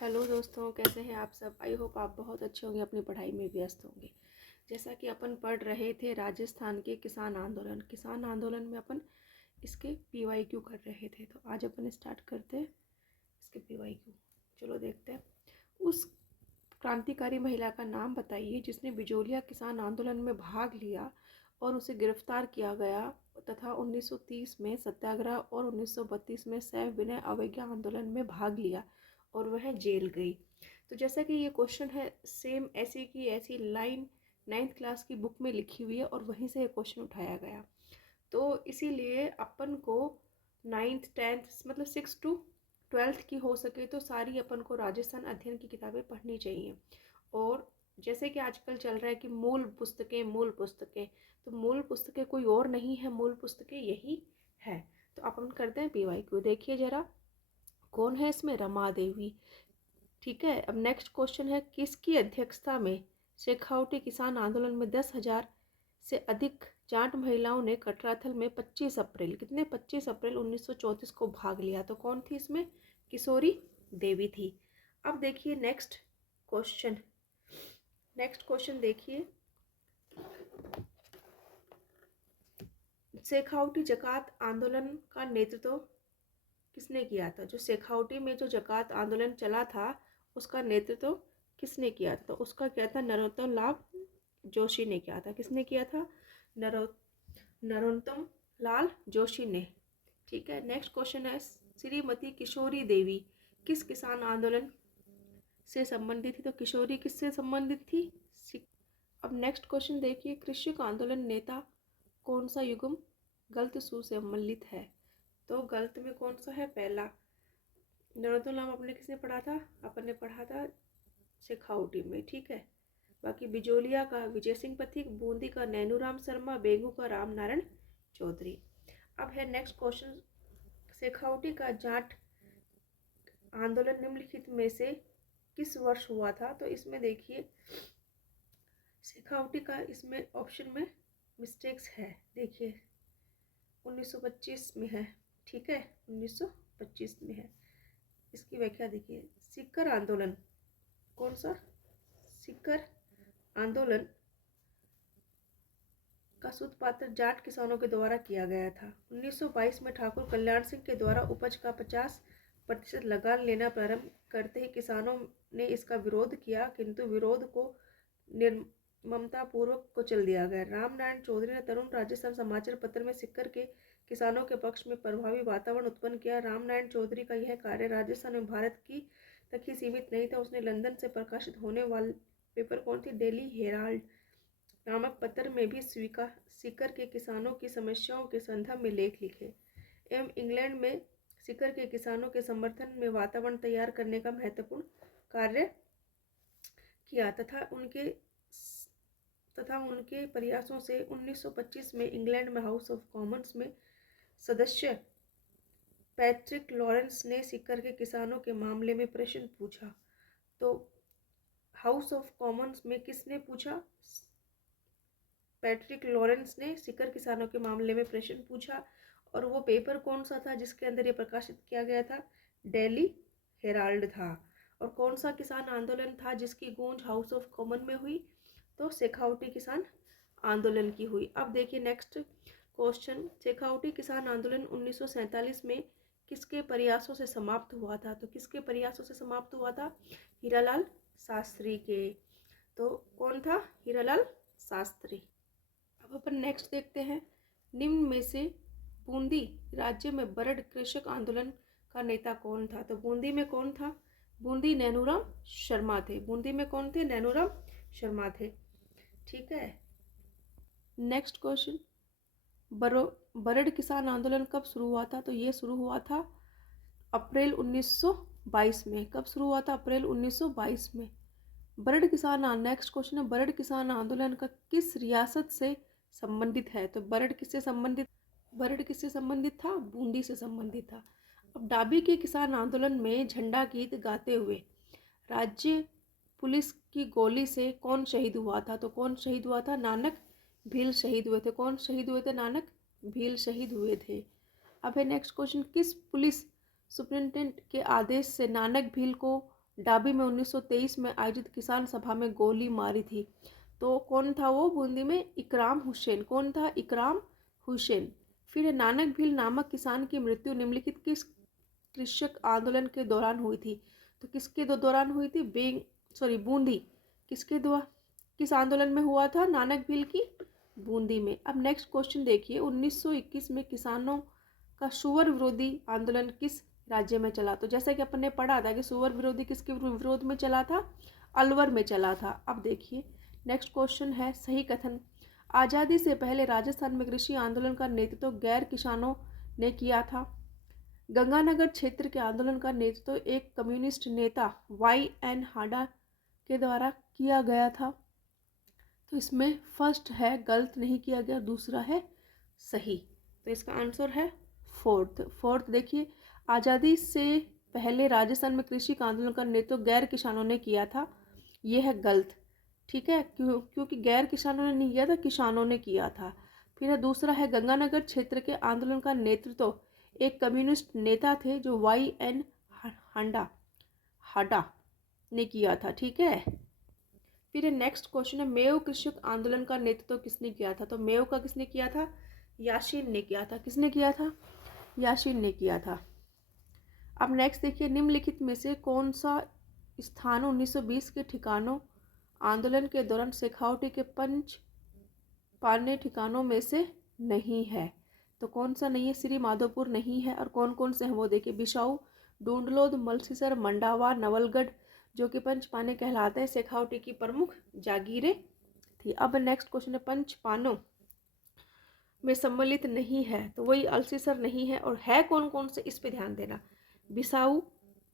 Hello दोस्तों, कैसे हैं आप सब। आई होप आप बहुत अच्छे होंगे, अपनी पढ़ाई में व्यस्त होंगे। जैसा कि अपन पढ़ रहे थे राजस्थान के किसान आंदोलन में अपन इसके पीवाईक्यू कर रहे थे। तो आज अपन स्टार्ट करते हैं इसके पीवाईक्यू। चलो देखते हैं। उस क्रांतिकारी महिला का नाम बताइए जिसने बिजोलिया किसान आंदोलन में भाग लिया और उसे गिरफ्तार किया गया तथा 1930 में सत्याग्रह और 1932 में सविनय अवज्ञा आंदोलन में भाग लिया और वह जेल गई। तो जैसा कि ये क्वेश्चन है, सेम ऐसी की ऐसी लाइन 9th क्लास की बुक में लिखी हुई है और वहीं से ये क्वेश्चन उठाया गया। तो इसीलिए अपन को 9th 10th मतलब 6 to 12th की हो सके तो सारी अपन को राजस्थान अध्ययन की किताबें पढ़नी चाहिए। और जैसे कि आजकल चल रहा है कि मूल पुस्तकें, तो मूल पुस्तकें कोई और नहीं है, मूल पुस्तकें यही है। तो अपन करते हैं पीवाईक्यू। देखिए जरा, कौन है इसमें? रमा देवी। ठीक है। अब नेक्स्ट क्वेश्चन है, किसकी अध्यक्षता में शेखावटी किसान आंदोलन में 10,000 से अधिक जाट महिलाओं ने कटराथल में 25 अप्रैल 1934 को भाग लिया? तो कौन थी इसमें? किशोरी देवी थी। अब देखिए नेक्स्ट क्वेश्चन देखिए, शेखावटी जकात आंदोलन का नेतृत्व किसने किया था? जो शेखावटी में जो जकात आंदोलन चला था उसका नेतृत्व किसने किया था? तो उसका क्या था? नरोत्तम लाल जोशी ने किया था। किसने किया था? नरोत्तम लाल जोशी ने। ठीक है। नेक्स्ट क्वेश्चन है, श्रीमती किशोरी देवी किस किसान आंदोलन से संबंधित थी? तो किशोरी किससे संबंधित थी? अब नेक्स्ट क्वेश्चन देखिए, कृषक आंदोलन नेता कौन सा युग्म गलत सू से सम्मिलित है? तो गलत में कौन सा है? पहला। नरोत्तम नाम अपने किसने पढ़ा था? अपन ने पढ़ा था शेखावटी में। ठीक है। बाकी बिजोलिया का विजय सिंह पथिक, बूंदी का नैनूराम शर्मा, बेगू का राम नारायण चौधरी। अब है नेक्स्ट क्वेश्चन, शेखावटी का जाट आंदोलन निम्नलिखित में से किस वर्ष हुआ था? तो इसमें देखिए, शेखावटी का इसमें ऑप्शन में मिस्टेक्स है। देखिए 1925 में है। ठीक है, 1925 में है। इसकी व्याख्या देखिए, सीकर आंदोलन, कौन सा? सीकर आंदोलन का सूत्रपात जाट किसानों के द्वारा किया गया था। 1922 में ठाकुर कल्याण सिंह के द्वारा उपज का 50% लगान लेना प्रारंभ करते ही किसानों ने इसका विरोध किया, किंतु विरोध को निर्ममतापूर्वक कुचल दिया गया। रामनारायण चौधरी ने तरुण राजस्थान समाचार पत्र में सीकर के किसानों के पक्ष में प्रभावी वातावरण उत्पन्न किया। रामनारायण चौधरी का यह कार्य राजस्थान में भारत की तक ही सीमित नहीं था। उसने लंदन से प्रकाशित होने वाले पेपर कौन थी? डेली हेराल्ड नामक पत्र में भी सीकर के किसानों की समस्याओं के संदर्भ में लेख लिखे एवं इंग्लैंड में सीकर के किसानों के समर्थन में वातावरण तैयार करने का महत्वपूर्ण कार्य किया तथा उनके प्रयासों से 1925 में इंग्लैंड में हाउस ऑफ कॉमन्स में सदस्य पैट्रिक लॉरेंस ने सीकर के किसानों के मामले में प्रश्न पूछा। तो हाउस ऑफ कॉमन्स में किसने पूछा? पैट्रिक लॉरेंस ने सीकर किसानों के मामले में प्रश्न पूछा। और वो पेपर कौन सा था जिसके अंदर ये प्रकाशित किया गया था? डेली हेराल्ड था। और कौन सा किसान आंदोलन था जिसकी गूंज हाउस ऑफ कॉमन में हुई? तो शेखावटी किसान आंदोलन की हुई। अब देखिए नेक्स्ट क्वेश्चन, शेखावटी किसान आंदोलन 1947 में किसके प्रयासों से समाप्त हुआ था? तो किसके प्रयासों से समाप्त हुआ था? हीरालाल शास्त्री के। तो कौन था? हीरालाल शास्त्री। अब अपन नेक्स्ट देखते हैं, निम्न में से बूंदी राज्य में बरड कृषक आंदोलन का नेता कौन था? तो बूंदी में कौन था? बूंदी नैनूराम शर्मा थे। बूंदी में कौन थे? नैनूराम शर्मा थे। ठीक है। नेक्स्ट क्वेश्चन, बरड किसान आंदोलन कब शुरू हुआ था? तो ये शुरू हुआ था अप्रैल 1922 में। कब शुरू हुआ था? अप्रैल 1922 में। नेक्स्ट क्वेश्चन है, बरड किसान आंदोलन का किस रियासत से संबंधित है? तो बरड किससे संबंधित था? बूंदी से संबंधित था। अब डाबी के किसान आंदोलन में झंडा गीत गाते हुए राज्य पुलिस की गोली से कौन शहीद हुआ था? तो कौन शहीद हुआ था? नानक भील शहीद हुए थे। कौन शहीद हुए थे? नानक भील शहीद हुए थे। अब है नेक्स्ट क्वेश्चन, किस पुलिस सुपरिटेंडेंट के आदेश से नानक भील को डाबी में 1923 में आयोजित किसान सभा में गोली मारी थी। तो कौन था वो बूंदी में? इकराम हुसैन। कौन था? इकराम हुसैन। फिर नानक भील नामक किसान की मृत्यु निम्नलिखित किस कृषक आंदोलन के दौरान हुई थी? तो किसके दौरान हुई थी? बूंदी। किस आंदोलन में हुआ था? नानक भील की बूंदी में। अब नेक्स्ट क्वेश्चन देखिए, 1921 में किसानों का सुअर विरोधी आंदोलन किस राज्य में चला? तो जैसा कि अपन ने पढ़ा था कि सुअर विरोधी किसके विरोध में चला था? अलवर में चला था। अब देखिए नेक्स्ट क्वेश्चन है, सही कथन। आज़ादी से पहले राजस्थान में कृषि आंदोलन का नेतृत्व गैर किसानों ने किया था। गंगानगर क्षेत्र के आंदोलन का नेतृत्व एक कम्युनिस्ट नेता YN हाडा के द्वारा किया गया था। तो इसमें फर्स्ट है गलत, नहीं किया गया, दूसरा है सही। तो इसका आंसर है फोर्थ। देखिए, आज़ादी से पहले राजस्थान में कृषि आंदोलन का नेतृत्व गैर किसानों ने किया था, यह है गलत। ठीक है, क्योंकि गैर किसानों ने नहीं किया था, किसानों ने किया था। फिर दूसरा है गंगानगर क्षेत्र के आंदोलन का नेतृत्व एक कम्युनिस्ट नेता थे जो YN हाडा ने किया था। ठीक है, फिर नेक्स्ट क्वेश्चन है, मेव कृषक आंदोलन का नेतृत्व किसने किया था? तो मेव का किसने किया था? याशीन ने किया था। किसने किया था? याशीन ने किया था। अब नेक्स्ट देखिए, निम्नलिखित में से कौन सा स्थान 1920 के ठिकानों आंदोलन के दौरान शेखावटी के पंच पाने ठिकानों में से नहीं है? तो कौन सा नहीं है? श्री माधोपुर नहीं है। और कौन कौन से हैं वो देखिए, बिसाऊ, डूंडलोद, मलसीसर, मंडावा, नवलगढ़, जो कि पंचपाने कहलाते हैं, शेखावटी की प्रमुख जागीरें थी। अब नेक्स्ट क्वेश्चन है, पंचपानों में सम्मिलित नहीं है, तो वही अल्सीसर नहीं है। और है कौन कौन से, इस पे ध्यान देना, बिसाऊ,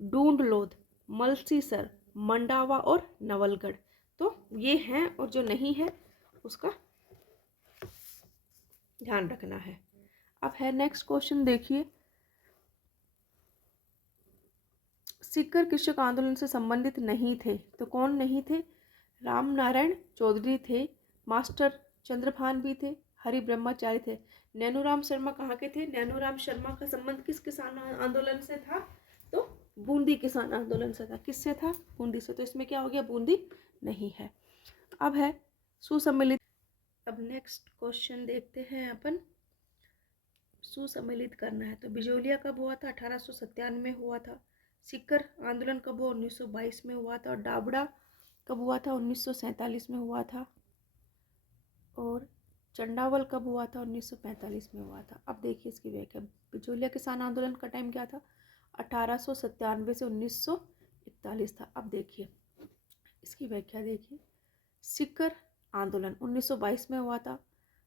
डूंडलोद, मलसीसर, मंडावा और नवलगढ़। तो ये हैं, और जो नहीं है उसका ध्यान रखना है। अब है नेक्स्ट क्वेश्चन देखिए, सीकर कृषक आंदोलन से संबंधित नहीं थे, तो कौन नहीं थे? राम नारायण चौधरी थे, मास्टर चंद्रभान भी थे, हरि ब्रह्मचारी थे। नैनूराम शर्मा कहाँ के थे? नैनूराम शर्मा का संबंध किस किसान आंदोलन से था? तो बूंदी किसान आंदोलन से था। किससे था? बूंदी से। तो इसमें क्या हो गया? बूंदी नहीं है। अब है सुसम्मिलित। अब नेक्स्ट क्वेश्चन देखते हैं अपन, सुसम्मिलित करना है। तो बिजोलिया कब हुआ था? 1897 में हुआ था। सीकर आंदोलन कब हुआ? 1922 में हुआ था। और डाबड़ा कब हुआ था? 1947 में हुआ था। और चंडावल कब हुआ था? 1945 में हुआ था। अब देखिए इसकी व्याख्या, बिजोलिया किसान आंदोलन का टाइम क्या था? 1897 से 1941 था। अब देखिए इसकी व्याख्या देखिए, सीकर आंदोलन 1922 में हुआ था।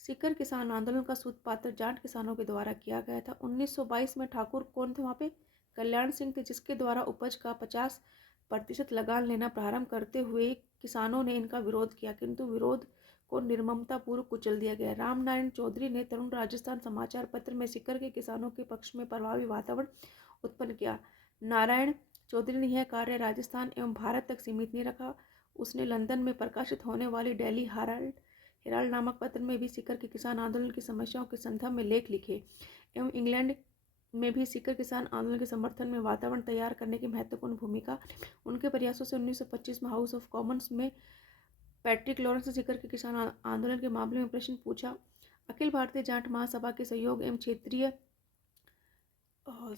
सीकर किसान आंदोलन का सूत्रपात जाट किसानों के द्वारा किया गया था। 1922 में ठाकुर कौन थे वहाँ पे? कल्याण सिंह थे, जिसके द्वारा उपज का 50% लगान लेना प्रारंभ करते हुए किसानों ने इनका विरोध किया, किंतु विरोध को निर्ममता पूर्व कुचल दिया गया। राम नारायण चौधरी ने तरुण राजस्थान समाचार पत्र में सीकर के किसानों के पक्ष में प्रभावी वातावरण उत्पन्न किया। नारायण चौधरी ने यह कार्य राजस्थान एवं भारत तक सीमित नहीं रखा, उसने लंदन में प्रकाशित होने वाली डेली हेराल्ड नामक पत्र में भी सीकर के किसान आंदोलन की समस्याओं के संदर्भ में लेख लिखे एवं इंग्लैंड में भी सीकर किसान आंदोलन के समर्थन में वातावरण तैयार करने की महत्वपूर्ण भूमिका। उनके प्रयासों से 1925 में हाउस ऑफ कॉमन्स में पैट्रिक लॉरेंस ने सीकर के किसान आंदोलन के मामले में प्रश्न पूछा। अखिल भारतीय जाट महासभा के सहयोग एवं क्षेत्रीय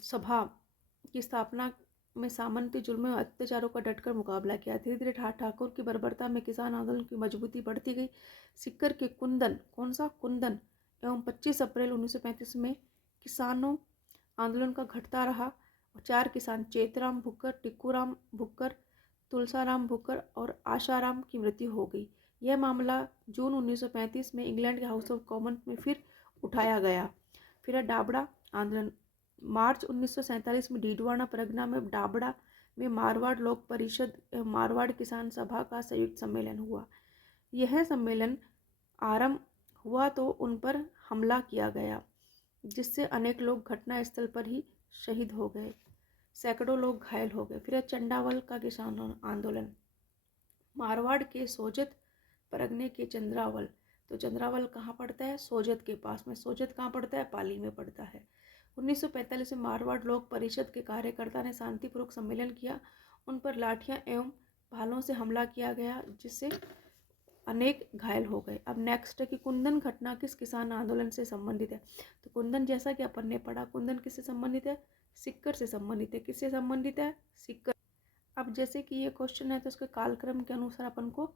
सभा की स्थापना में सामंती जुल्म और अत्याचारों का डटकर मुकाबला किया। धीरे धीरे ठाकुर की बर्बरता में किसान आंदोलन की मजबूती बढ़ती गई। सीकर के कुंदन, कौन सा? कुंदन एवं 25 अप्रैल 1935 में किसानों आंदोलन का घटता रहा और 4 किसान चेतराम भुक्कर, टिक्कूराम भुक्कर, तुलसाराम भुक्कर और आशाराम की मृत्यु हो गई। यह मामला जून 1935 में इंग्लैंड के हाउस ऑफ कॉमन में फिर उठाया गया। फिर डाबड़ा आंदोलन, मार्च 1947 में डीडवाना परगना में डाबड़ा में मारवाड़ लोक परिषद एवं मारवाड़ किसान सभा का संयुक्त सम्मेलन हुआ। यह सम्मेलन आरंभ हुआ तो उन पर हमला किया गया, जिससे अनेक लोग घटना स्थल पर ही शहीद हो गए, सैकड़ों लोग घायल हो गए। फिर चंडावल का किसान आंदोलन, मारवाड़ के सोजत परगने के चंद्रावल। तो चंद्रावल कहाँ पड़ता है? सोजत के पास में। सोजत कहाँ पड़ता है? पाली में पड़ता है। 1945 में मारवाड़ लोक परिषद के कार्यकर्ता ने शांतिपूर्वक सम्मेलन किया। उन पर लाठियां एवं भालों से हमला किया गया, जिससे अनेक घायल हो गए। अब नेक्स्ट है कि कुंदन घटना किस किसान आंदोलन से संबंधित है। तो कुंदन, जैसा कि अपन ने पढ़ा, कुंदन किससे संबंधित है? सीकर से संबंधित है। किससे संबंधित है? सीकर। अब जैसे कि ये क्वेश्चन है तो उसके कालक्रम के अनुसार अपन को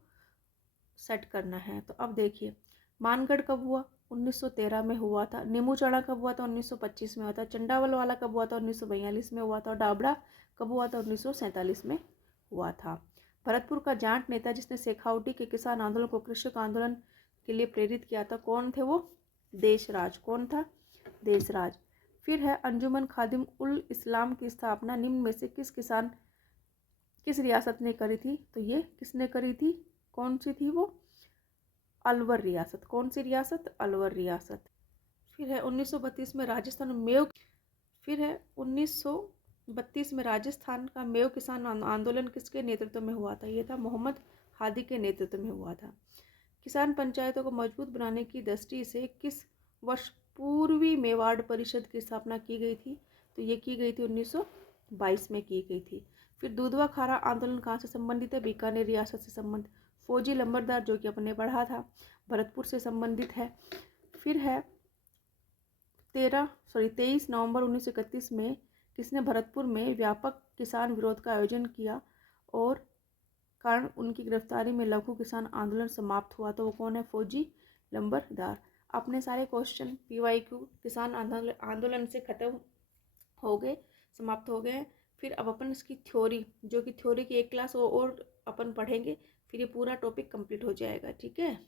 सेट करना है। तो अब देखिए, मानगढ़ कब हुआ? 1913 में हुआ था। नीमू चढ़ा कब हुआ था? 1925 में हुआ था। चंडावल वाला कब हुआ था? 1942 में हुआ था। और डाबड़ा कब हुआ था? 1947 में हुआ था। भरतपुर का जाट नेता जिसने शेखावटी के किसान आंदोलन को कृषक आंदोलन के लिए प्रेरित किया था, कौन थे वो? देशराज। कौन था? देशराज। फिर है अंजुमन खादिम उल इस्लाम की स्थापना निम्न में से किस रियासत ने करी थी? तो ये किसने करी थी? कौन सी थी वो? अलवर रियासत। कौन सी रियासत? अलवर रियासत। फिर है 1932 में राजस्थान मेव फिर है 1932 में राजस्थान का मेव किसान आंदोलन किसके नेतृत्व में हुआ था? ये था मोहम्मद हादी के नेतृत्व में हुआ था। किसान पंचायतों को मजबूत बनाने की दृष्टि से किस वर्ष पूर्वी मेवाड़ परिषद की स्थापना की गई थी? तो ये की गई थी 1922 में की गई थी। फिर दूधवा खारा आंदोलन कहाँ से संबंधित है? बीकानेर रियासत से संबंधित। फौजी लंबरदार, जो कि अपने पढ़ा था, भरतपुर से संबंधित है। फिर है 23 नवंबर 1931 में किसने भरतपुर में व्यापक किसान विरोध का आयोजन किया और कारण उनकी गिरफ्तारी में लघु किसान आंदोलन समाप्त हुआ? तो वो कौन है? फौजी लंबरदार। अपने सारे क्वेश्चन PYQ किसान आंदोलन से खत्म हो गए, समाप्त हो गए। फिर अब अपन इसकी थ्योरी, जो कि थ्योरी की एक क्लास और अपन पढ़ेंगे, फिर ये पूरा टॉपिक कंप्लीट हो जाएगा। ठीक है।